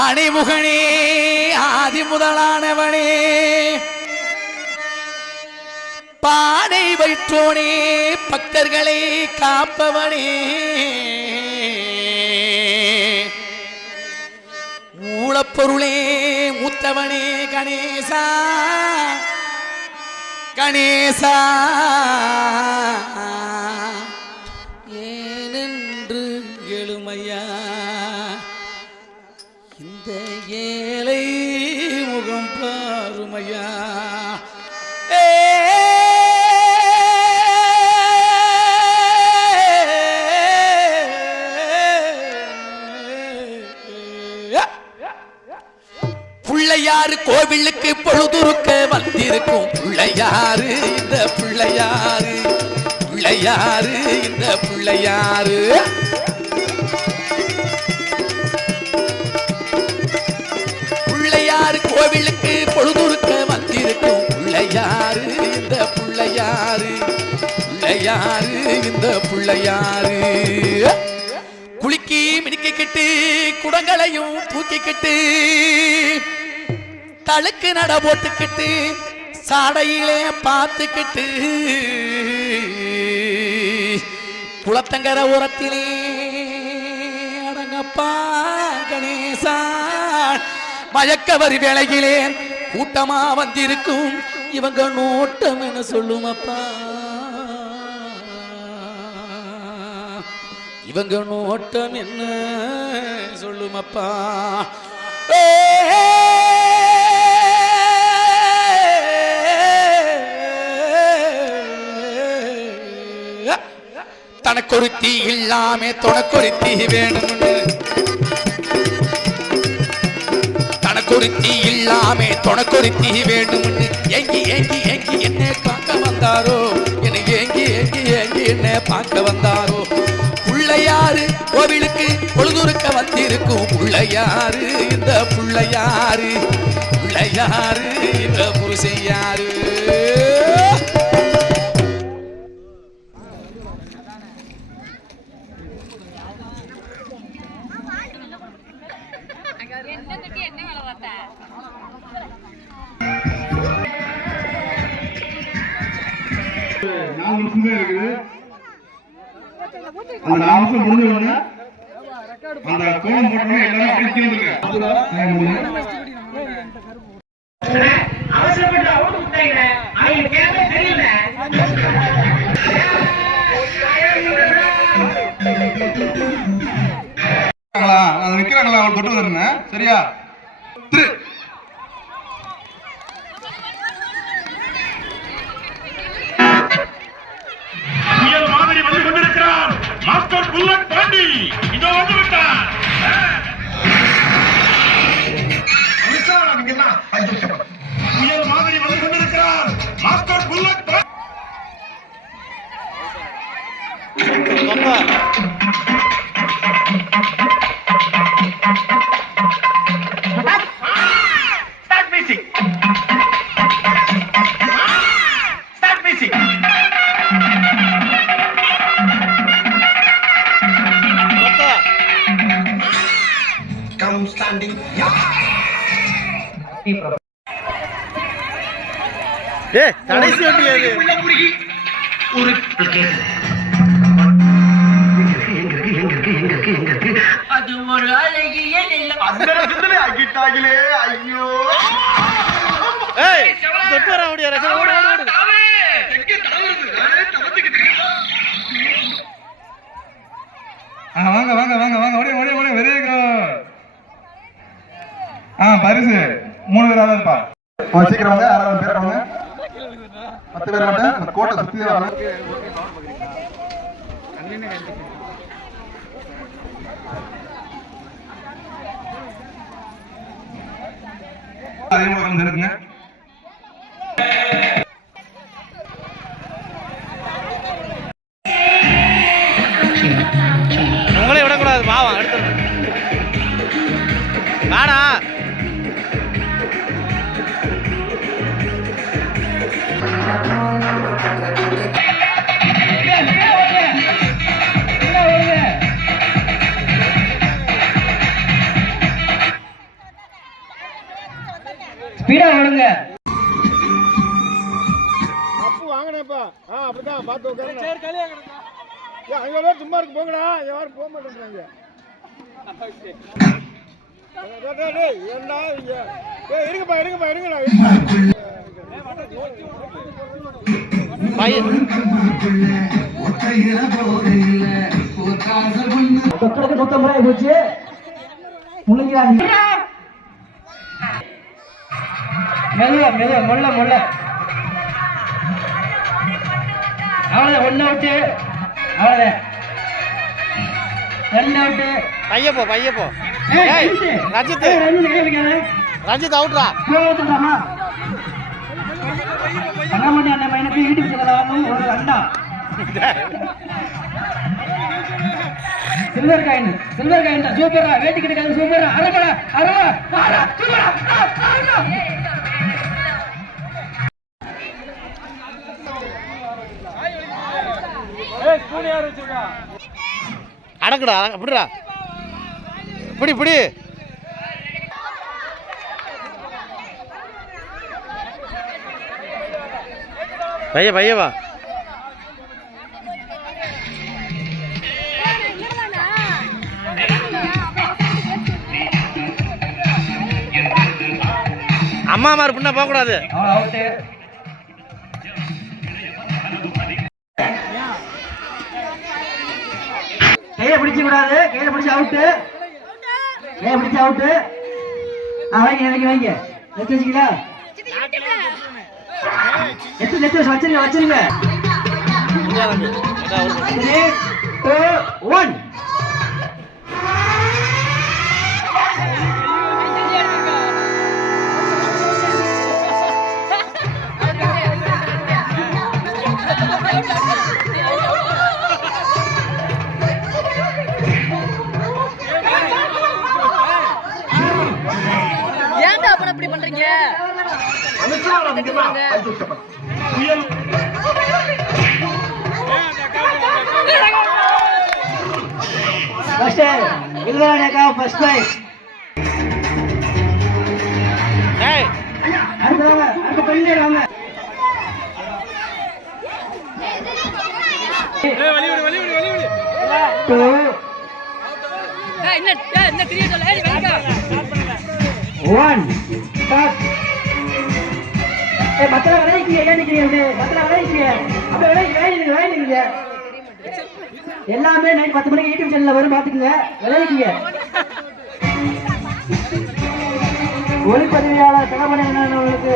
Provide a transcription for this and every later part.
ஆணைமுகனே ஆதி முதலானவனே பானை வைற்றோனே பக்தர்களை காப்பவனே மூலப்பொருளே மூத்தவனே கணேசா கணேசா ஏனென்று எழுமையா இந்த ஏழை முகம் பாருமையா பிள்ளையாரு கோவிலுக்கு பொழுதுருக்க வந்திருக்கும் பிள்ளையாரு இந்த பிள்ளையாரு பிள்ளையாரு இந்த பிள்ளையாரு பிள்ளையாரு கோவிலுக்கு பொழுதுருக்க வந்திருக்கும் பிள்ளையாரு இந்த பிள்ளையாரு பிள்ளையாரு இந்த பிள்ளையாரு குளிக்கி மினிக்கிட்டு குடங்களையும் தூக்கிக்கிட்டு தழுக்கு நட போட்டுக்கிட்டு சாடையிலே பார்த்துக்கிட்டு குளத்தங்கர உரத்திலே அடங்கப்பா கணேசா மயக்கவரி வேளையிலே கூட்டமா வந்திருக்கும் இவங்க நோட்டம் என சொல்லுமப்பா இவங்க நோட்டம் என்ன சொல்லுமப்பா தனக்கொருத்தி இல்லாம துணக்கொருத்தி வேணும்னு தனக்கொருத்தி இல்லாம துணக்கொருத்தி வேணும்னு ஏங்கி ஏங்கி ஏங்கி என்ன பார்க்க வந்தாரோ என்னை ஏங்கி ஏங்கி ஏங்கி என்ன பார்க்க வந்தாரோ பிள்ளையாரு கோவிலுக்கு பொழுதுருக்க வந்திருக்கும் பிள்ளையாரு இந்த பிள்ளையாரு பிள்ளையாரு இந்த புருஷையாரு அந்த 4 நிமிஷம் முடிஞ்ச உடனே அந்த கோலம் போட்டோன்னே எல்லாரும் அடிச்சு நிக்கிறாங்களா அவங்க தொட்டு வருங்க சரியா மாஸ்டர் புல்லட் பாண்டி இதோ வந்து விட்டார் புயல் மாதிரி வந்து கொண்டிருக்கிறார் master bullet start music start music standing கடைசி வண்டி ஒரு அது ஒரு அழகிய அந்த ஆகிட்டாங்களே ஐயோ தொட்டு வர முடியாது வாங்க வாங்க வாங்க வாங்க ஓடி ஓடி ஓடி வெரி குட் பரிசு 3 பேர் ஆதாதுப்பா சீக்கிரம் வாங்க 6 பேர் வாங்க 10 பேர் மட்டும் அந்த கோட்டை சுத்தி வாங்க அதே மாதிரி இருக்குங்க உங்களே விடக்கூடாது பாவம் எடுத்து வாடா ஸ்பீடா ஓடுங்க. தப்பு வாங்கினேப்பா. அப்படிதான் பார்த்து உட்காருங்க. அங்க வேற சும்மா இருக்கு போங்கடா. யாரும் போக மாட்டேங்கிறாங்க. இருங்கப்பா இருங்கப்பா இருங்கடா. தொட்டதுக்கு 150 போச்சு. முழுங்கிறாங்க. மெல்ல மெல்ல முள்ள முள்ள. அவ்வளோதான். 1 அவுட்டு. அவ்வளோதான். 2 அவுட்டு. பையப்போ பையப்போ. ரஞ்சித் ரஞ்சித் அவுட்ரா. பண்ணாமட்டி அண்ணன் பையனுக்கு யூடியூப் சேனல் வாங்கணும் ஒரு அண்டா. சில்வர் காயின் தான் சூப்பரா. வேட்டி கிடைக்காது சூப்பரா. அரபடா அரபா சூப்பரா. அடக்குடா அப்படிடா. பிடி பிடி. பைய பையவா. அம்மா மாதிரி பின்ன போக கூடாது. கையில பிடிச்ச கூடாது. கையில பிடிச்ச அவுட்டு. கையில பிடிச்ச அவுட்டு. வைங்க வைங்க வைங்க. எடுத்து வச்சுக்கீங்களா? எடுத்து வச்சிருங்க வச்சிருங்க. 3, 2, 1. ஏன்டா அப்புறம் இப்படி பண்றீங்க? First prize. அடுத்த பண்ணி வாங்க. என்ன கிரியேட் சொல்ல? ஏய் வெங்க. 1 ஸ்டார்ட். மத்தல வரைக்கீங்க. ஏன் நிக்கிறீங்க? மத்தல வரைக்கீங்க. அப்ப வரைக்கீங்க. எல்லாமே நைட் 10 மணிக்கு யூடியூப் சேனல்ல வரும் பாத்துக்கங்க. விளைவிக்கீங்க. ஒளிப்பதிவியாளர் தகவல் என்ன உங்களுக்கு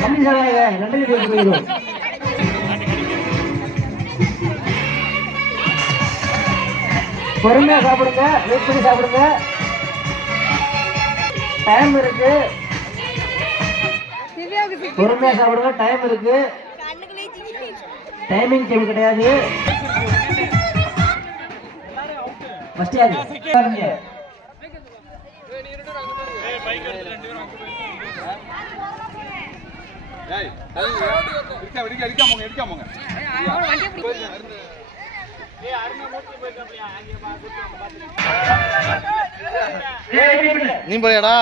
கம்மி சொல்றாங்க. நன்றி தெரிவிக்கிறோம். பொறுமையா சாப்பிடுங்க. வெயிட் பண்ணி சாப்பிடுங்க. டைம் இருக்கு. பொறுமையா சாப்பிடுங்க. டைம் இருக்கு. டைமிங் டைம் கிடையாது. ஃபர்ஸ்ட் யாரு? நீ போறியாடா?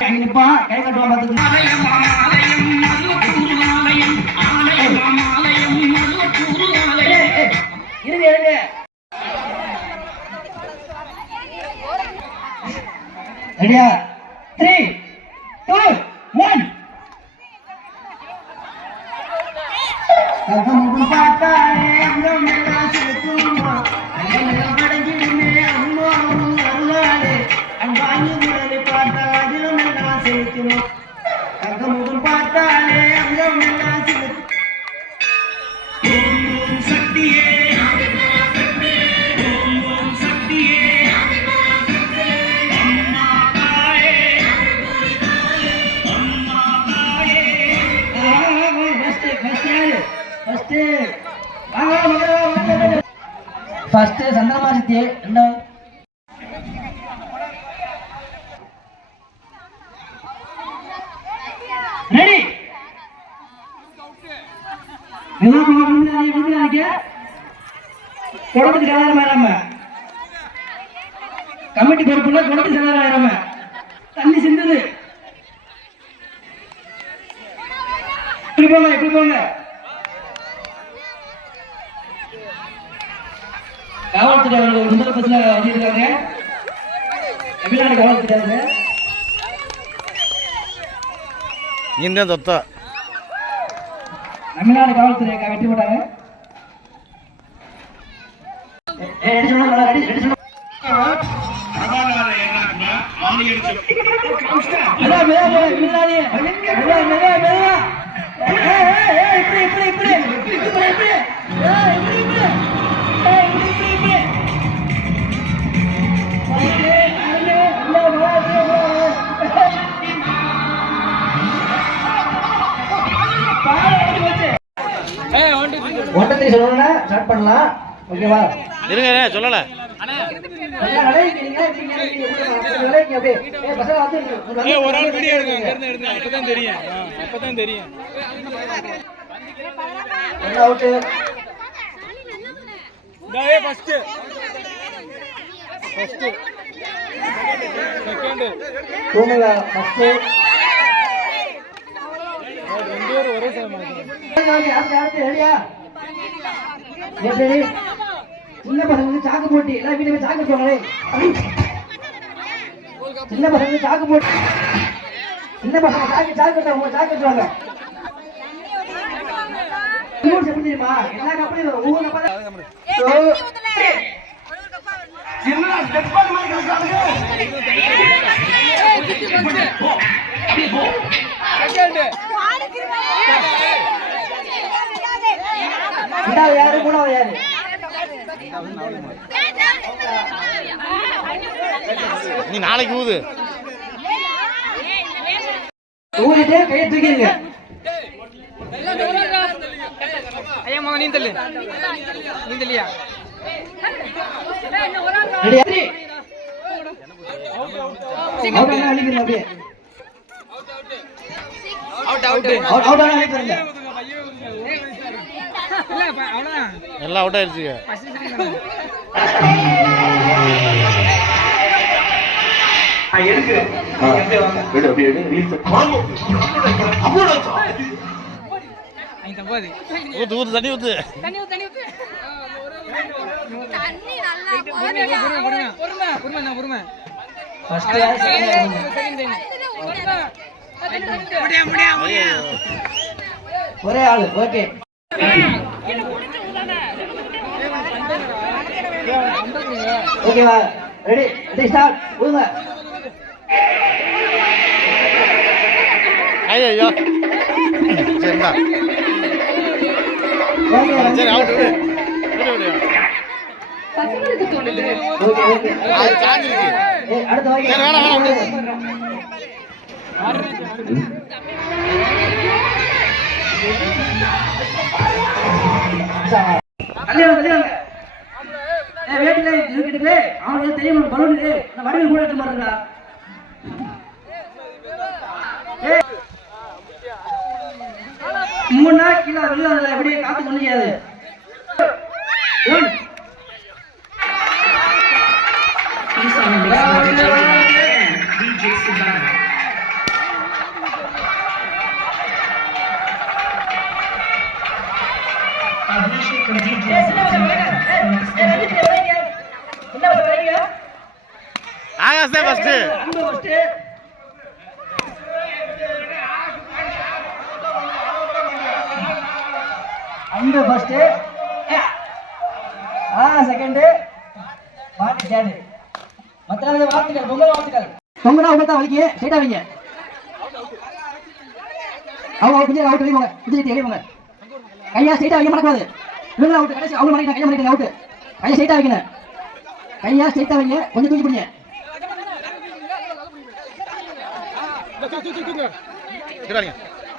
கை கட்டுவா இருங்க. ரெடியா? 3, 2, 1. பார்த்தாலே அங்கம் எல்லாம் செலுத்துமா. படைஞ்சிடுமே அம்மாவும் அருளாலே. அங்காங்கி குரலை பார்த்தா அதிலும் எல்லாம் செலுத்தணும். அங்கமுகம் பார்த்தாலே அங்கம் எல்லாம் செலுத்தும். சக்தியே ஃபர்ஸ்ட் சந்திரமாசித்தி. ரெண்டாவது ரெடி. உடம்புக்கு கலர் மேடம். கமிட்டி பொறுப்புல குளத்து செலவாயிரம் தண்ணி சிந்துது. இப்படி போங்க, இப்படி போங்க. காவல்துறை அவர்கள் ஒரு முதல் பஸ்ல வந்திருக்காங்க. தமிழ்நாடு காவல்துறை இந்த தொத்தா தமிழ்நாடு காவல்துறை வெற்றி போட்டாங்க. ஒட்டத்தை சொல்லணும்னா ஸ்டார்ட் பண்ணலாம். ஓகேவா? இருங்க சொல்லல ஒரு ஆள் வீடியோ எடுங்க. அப்பதான் தெரியும், அப்பதான் தெரியும். ஃபர்ஸ்ட் செகண்ட் தூங்குங்க. ஃபர்ஸ்ட் ரெண்டு பேரும் ஒரே சமயம். சின்ன பசங்க சாக்கு போட்டி எல்லாம் வீட்டுல போய் சாக்கு போங்களே. சின்ன பசங்க சாக்கு போட்டி, சின்ன பசங்க சாக்கு சாக்கு வச்சுவாங்க. எப்படி தெரியுமா? எல்லா கப்பலையும் ஒவ்வொரு கப்பலும் யாரு மூணாவது யாரு? நீ நாளைக்கு ஊது ஊதிட்டு கையை தூக்கிடுங்க. ஐயா மாமா நீந்தல் நீந்தலியா எல்லாம் அவுட் ஆயிடுச்சு. ஊத்து ஊத்து தண்ணி ஊத்து. ஒரே ஆளு. ஓகே ஓகேவா? Ready start. ஊதுங்க. ஐயோ சரிண்ணா சரி அவுட் விடு விடு விடு. ஓகே ஓகே அது சாஞ்சிருக்கு. அடுத்து வாங்க. சரி வேணாம் வேணாம் விடு. கல்யாணம் வேட்டில இருக்கிட்டு அவனுக்கு தெரியும் பலூன் வடிவில் கூட எடுத்து மாறுங்களா? மூணா கீழே வெளில எப்படி காத்து கொண்டு செய்யாது. ஆகாஷ் தான் ஃபர்ஸ்ட். அந்த ஃபர்ஸ்ட் செகண்ட் வாட்டி தேர்ட். மற்ற வார்த்தைகள் பொங்கல் வார்த்தைகள் பொங்கலா உங்கள்தான் வலிக்கு ஸ்ட்ரைட்டா வைங்க. அவங்க கொஞ்சம் அவுட் வெளியே போங்க. கொஞ்சம் வெளியே போங்க. கையா ஸ்ட்ரைட்டா வைக்க மாட்டக்கூடாது. இவங்க அவுட் கடைசி அவங்க மாட்டிட்டாங்க. கையை மாட்டிட்டாங்க. அவுட். கையை ஸ்ட்ரைட்டா வைக்கணும். கையா ஸ்ட்ரைட்டா வைங்க. கொஞ்சம் தூக்கி பிடிங்க.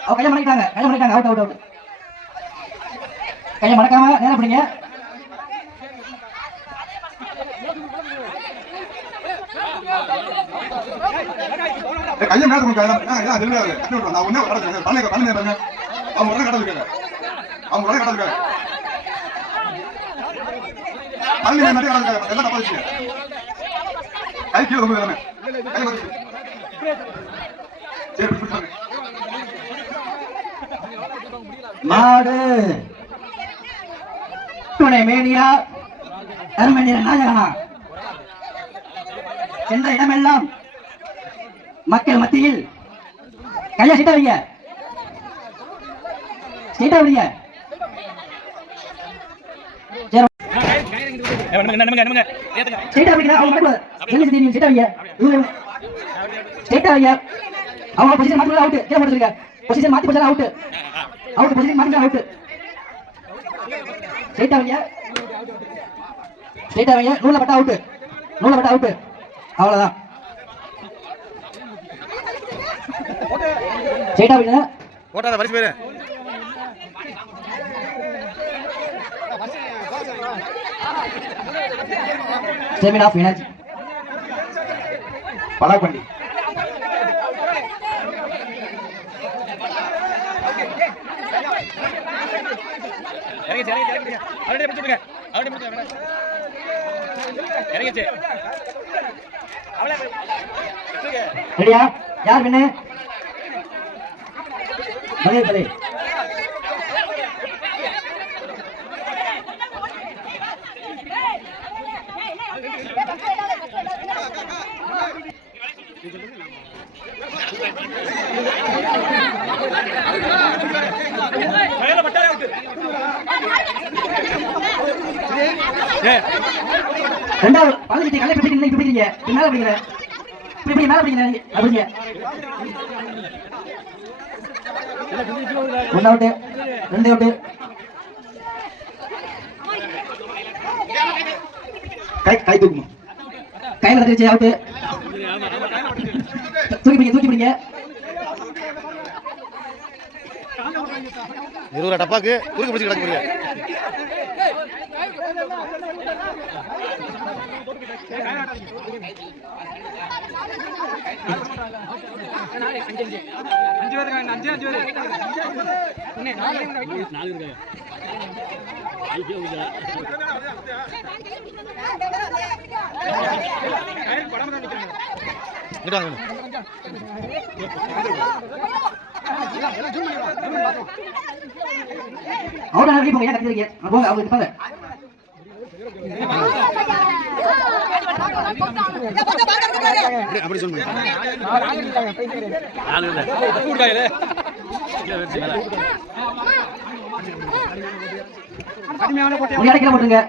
அவங்க கையை மாட்டிட்டாங்க. கையை மாட்டிட்டாங்க. Out out out. கையை மடக்காம நேரம் பிடிங்க. கையை மேல கொடுங்க. நான் ஒண்ணே கடந்துருக்கேன். பண்ண பாருங்க. அவங்க உடனே கடந்துருக்காங்க. அவங்க உடனே கடந்துருக்காங்க. பள்ளி நிறைய கடந்துருக்காங்க. எல்லாம் தப்பா வச்சு கை கீழே தொங்குது எல்லாமே. கை மாத்தி. சரி, பிடிச்சாங்க. மாடு துணை மேனியா அருமணிய நாயகனா சென்ற இடமெல்லாம் மக்கள் மத்தியில் கையா சீட்டா வைங்க, சீட்டா வைங்க. சீட்டா வைங்க, அவங்க மட்டும் எங்க தெரியும், சீட்டா வைங்க, சீட்டா வைங்க. அவங்க பொசிஷன் மாத்தி அவுட், கீழே போட்டுருங்க. பொசிஷன் மாத்தி போச்சா அவுட், அவுட் பொசிஷன் மாத்தி அவுட். ஸ்ட்ரைட்டா வைங்க, ஸ்ட்ரைட்டா வைங்க. நூல்ல பட்டா அவுட், நூல்ல பட்டா அவுட். அவ்வளவுதான். ஸ்ட்ரைட்டா வைங்க. ஓட்டாத வரிசை பேரு. ஸ்டேமினா ஆஃப் எனர்ஜி. பலாப்பண்டி. ரெடியா? யார் வின்னு? பலே பலே. ரெண்டாவது பழகிட்டு கல்லை பிடிக்கிறீங்க, இப்படி பிடிக்கிறீங்க, இப்படி மேல பிடிக்கிறேன், இப்படி மேல பிடிக்கிறேன், அப்படிங்க. ஒன் அவுட், ரெண்டு அவுட். கை கை தூக்கணும். கையில தட்டிச்சு அவுட். தூக்கி பிடிங்க, தூக்கி பிடிங்க. 20 டப்பாக்கு குறுக்கு பிடிச்சி கிடக்கு போறீங்க. அவுட் ஆனா போங்க, ஏன் கத்துறீங்க? போங்க, அவங்க இருப்பாங்க. அப்படி சொல்லுங்க. ஒரு இடத்துல போட்டுருங்க.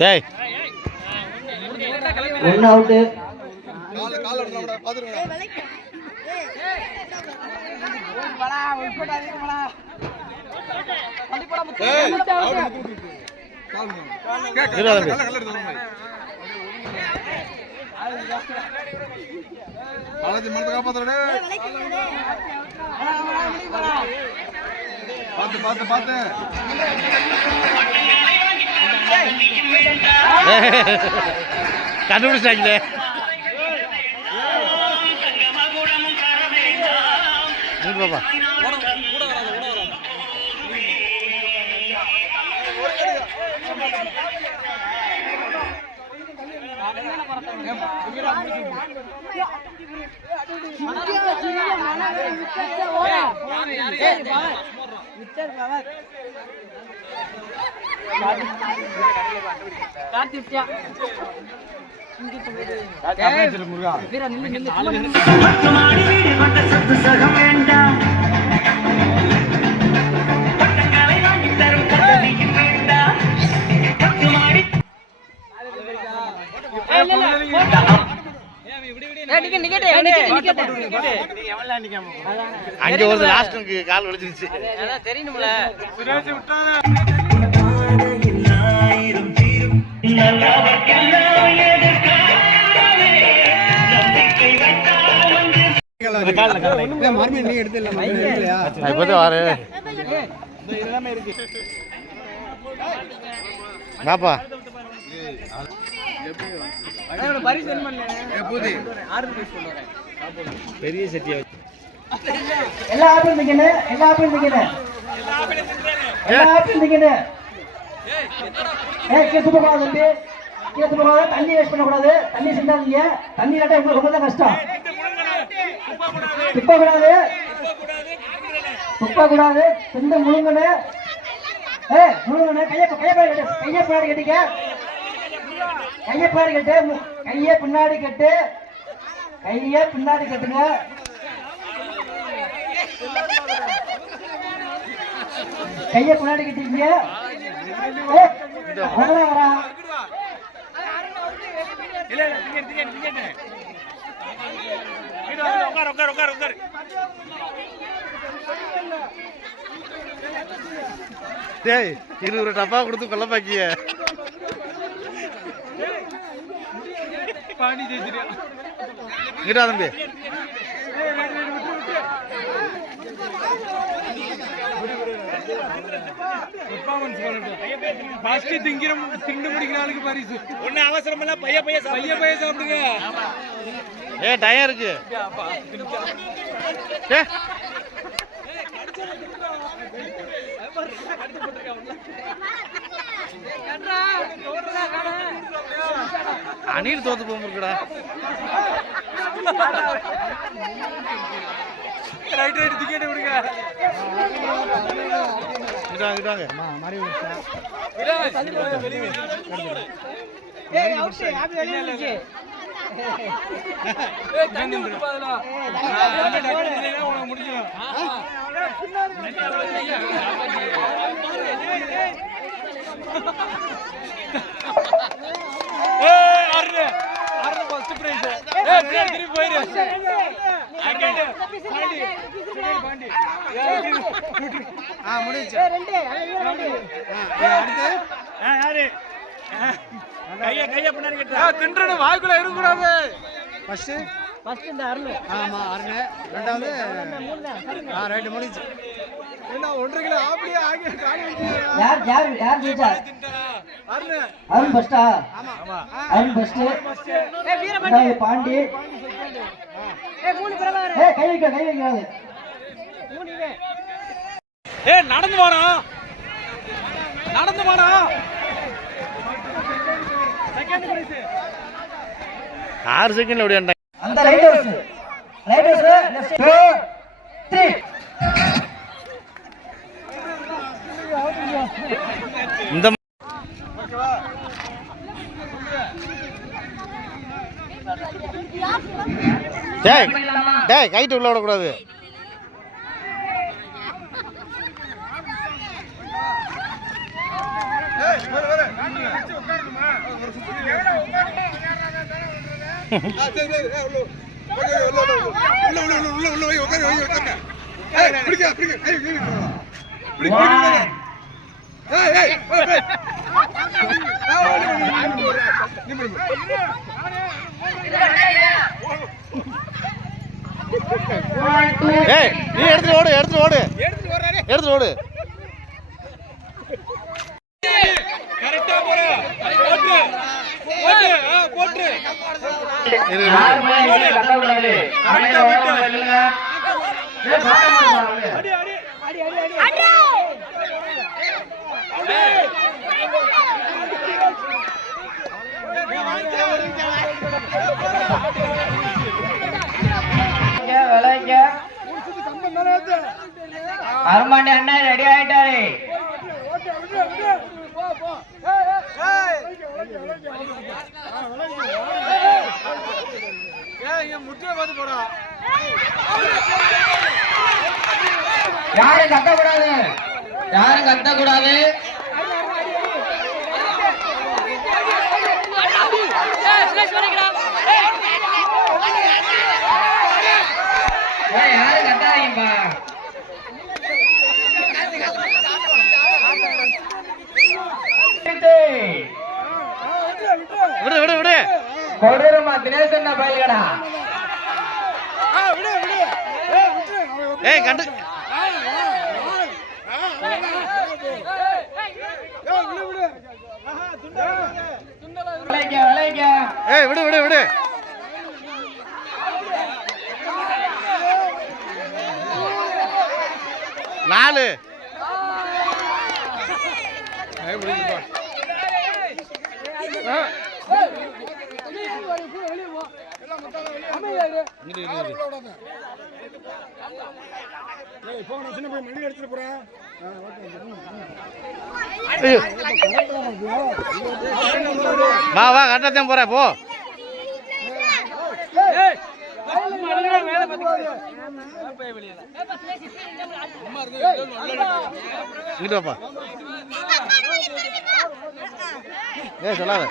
டேய் ஒன் அவுட். பாத்து பாத்து கண்டுபிடிச்சாங்களே. பாப்பா அங்க ஒரு லாஸ்ட்டுக்கு கால் வலிச்சிருச்சு. தெரியணும்ல. இப்போதான் வாரு பாப்பா பெரிய சட்டியா எல்லா ஆப்பிளும் திங்கணும், எல்லா ஆப்பிளும் திங்கணும், எல்லா ஆப்பிளும் திங்கணும். கீழே துப்பக்கூடாது தம்பி, கீழே துப்பக்கூடாது. தண்ணி வேஸ்ட் பண்ணக்கூடாது, தண்ணி சிந்தாதீங்க. தண்ணி இல்லாட்டா உங்களுக்கு ரொம்ப தான் கஷ்டம். துப்பக்கூடாது, துப்பக்கூடாது, சிந்து முழுங்கணும். முழுங்கணும். கையை பின்னாடி கட்டிக்க, கையை பின்னாடி கட்டு, கையை பின்னாடி கட்டு, கையை பின்னாடி கட்டுங்க. கையை பின்னாடி கட்டிங்க. வரா டேய் 20 டப்பா கொடுத்து கொல்ல பாக்கிய இங்கடா தம்பி. ஏ டயம் இருக்கு. அணில் தோத்து போகும்டா. ரைட் ரைட் டிக்கெட் விடுங்க. இதாங்க மாறி விடுச்சா. ஏய் அவுட் அது வெளிய வந்துச்சு. ஏய் தண்ணி விட்டு பாதலா. உனக்கு முடிஞ்சிரும். ஏய் அருண் ஃபர்ஸ்ட் பிரைஸ். ஏய் திருப்பி போயிரு. செகண்ட் பாண்டி. முடிஞ்சு. ரெண்டு அடுத்து யாரு கைய பின்னாடி கட்டு. தின்றன வாய்க்குள்ள இருக்க கூடாது. ஃபர்ஸ்ட் இந்த அருண். ஆமா அருண். ரெண்டாவது ரைட் முடிஞ்சு. என்ன 1.5 கிலோ அப்படியே ஆகி கால் வச்சு. யார் ஜெயிச்சா? அருண் ஃபர்ஸ்டா? ஆமா அருண் ஃபர்ஸ்ட். ஏய் வீரபாண்டி பாண்டி. ஏய் மூணு பிரபாகர். ஏய் கை வைக்காத. மூணு இவே. ஏய் நடந்து வாடா. 6 செகண்ட்ல ஓடியாண்டா. அந்த ரைட் ஹவுஸ் லெஃப்ட் 2 3. இந்த டேய் கைட்டு உள்ள விடக்கூடாது. ஏய் நீ எடுத்து ஓடு. கரெக்ட்டா போற. போட்டு. யார் மேல கட்ட கூடாது. அமைதியா வரணுங்க. ஏய் பாக்க அடி. அருமாண்டி அண்ணா ரெடி ஆயிட்டாரு. யாரும் கத்தக்கூடாது. கொடூரமா தினேசன் பயில்கடா. ஏய் கண்டு ஏய் விடு விடு விடு. நாலு வா வா கரெக்டாக போற போ. இங்கிட்டு வாப்பா. ஏ சொல்லாத.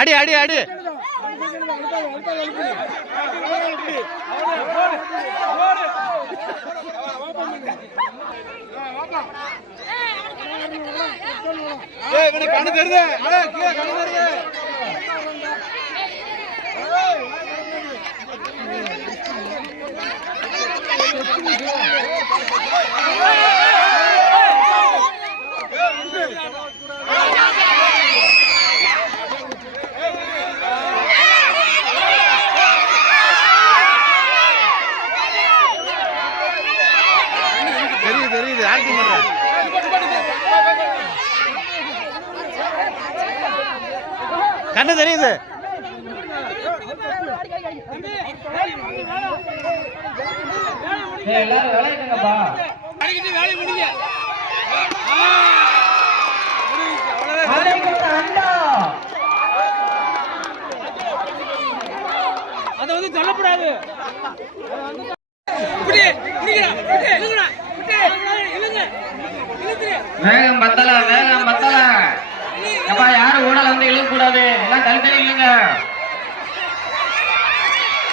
அடி அடி அடி. கண்ணு தெரியுது. கண்ணு தெரியுது. தெரியுது தெரியுது. ஆக்டிங் பண்ற. கண்ணு தெரியுது. எல்லாரும் விளையாடுங்கப்பா. அதை வந்து சொல்லக்கூடாது. வேகம் பத்தல வேகம் பத்தல. அப்பா யாரும் ஊடல வந்து இழுக்க கூடாது. எல்லாம் தனித்தனி இல்லைங்க.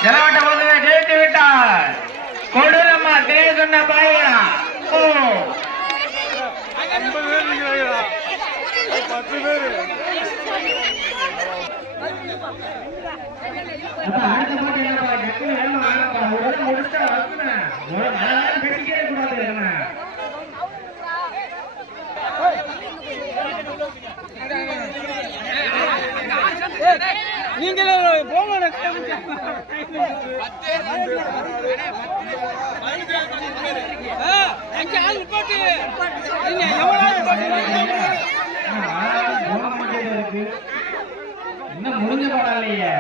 ஜலவட்ட போது ஜெயித்து விட்டார் கொடூரமா தினேசன் பயில்கடா. ஓ 50 பேர் நிக்கிறாங்கடா. 10 பேர். அடுத்த போட்டி என்னப்பா? கெட்டு வேணும் ஆகப்பா. ஒரு முடிச்சா வரணும். ஒரு மழை பெட்டிக்கே கூடாது. என்ன நீங்களே போங்க. இன்னும் முடிஞ்ச பாடம் இல்லையே.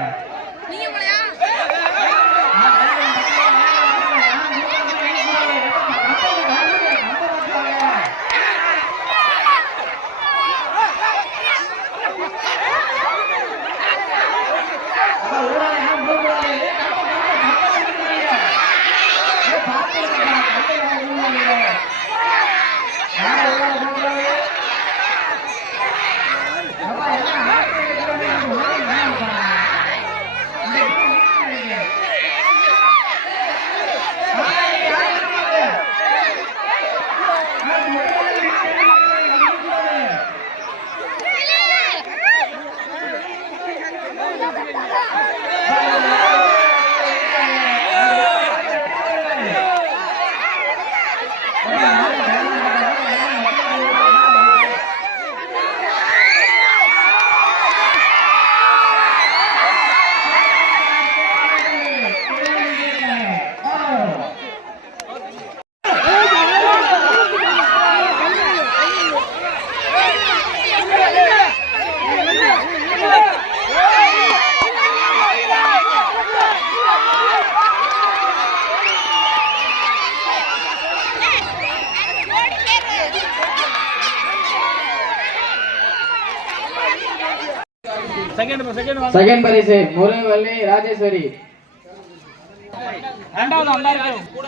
செகண்ட் பரிசு முருகவல்லி ராஜேஸ்வரி.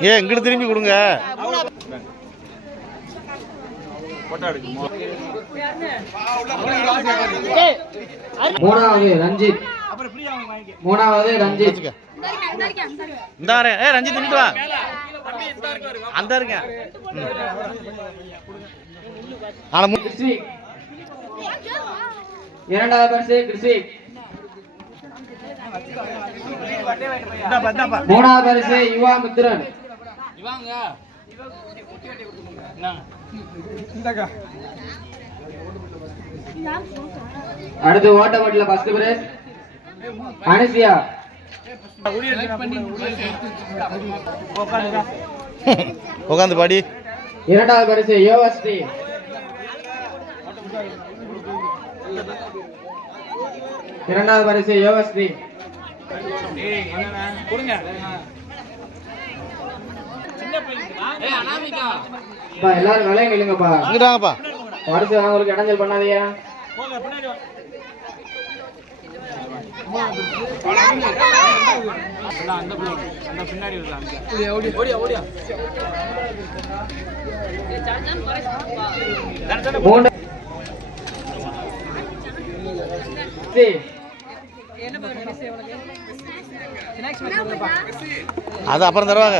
ஏ இங்கிட்டு திரும்பி கொடுங்க. மூணாவது ரஞ்சித். மூணாவது ரஞ்சித். இந்த வரேன். ஏ ரஞ்சித் இங்கிட்டு வா. அந்த இருக்க. ஆனால் கிறிஸ்விக். இரண்டாவது பரிசு கிறிஸ்விக். மூணாவது பரிசு யுவா முத்திரன். அடுத்து ஓட்டப்பட்டில ஃபர்ஸ்ட் பிரைஸ் அனிசியா. உட்காந்து பாடி. இரண்டாவது பரிசு யோகஸ்ரீ. இரண்டாவது பரிசு யோகஸ்ரீ. எல்லாரும் விலையை நில்லுங்கப்பா. இங்கிட்டு வாங்கப்பா. பரிசு வாங்குறதுக்கு இடைஞ்சல் பண்ணாதீங்க. மூணு அது அப்புறம் தருவாங்க.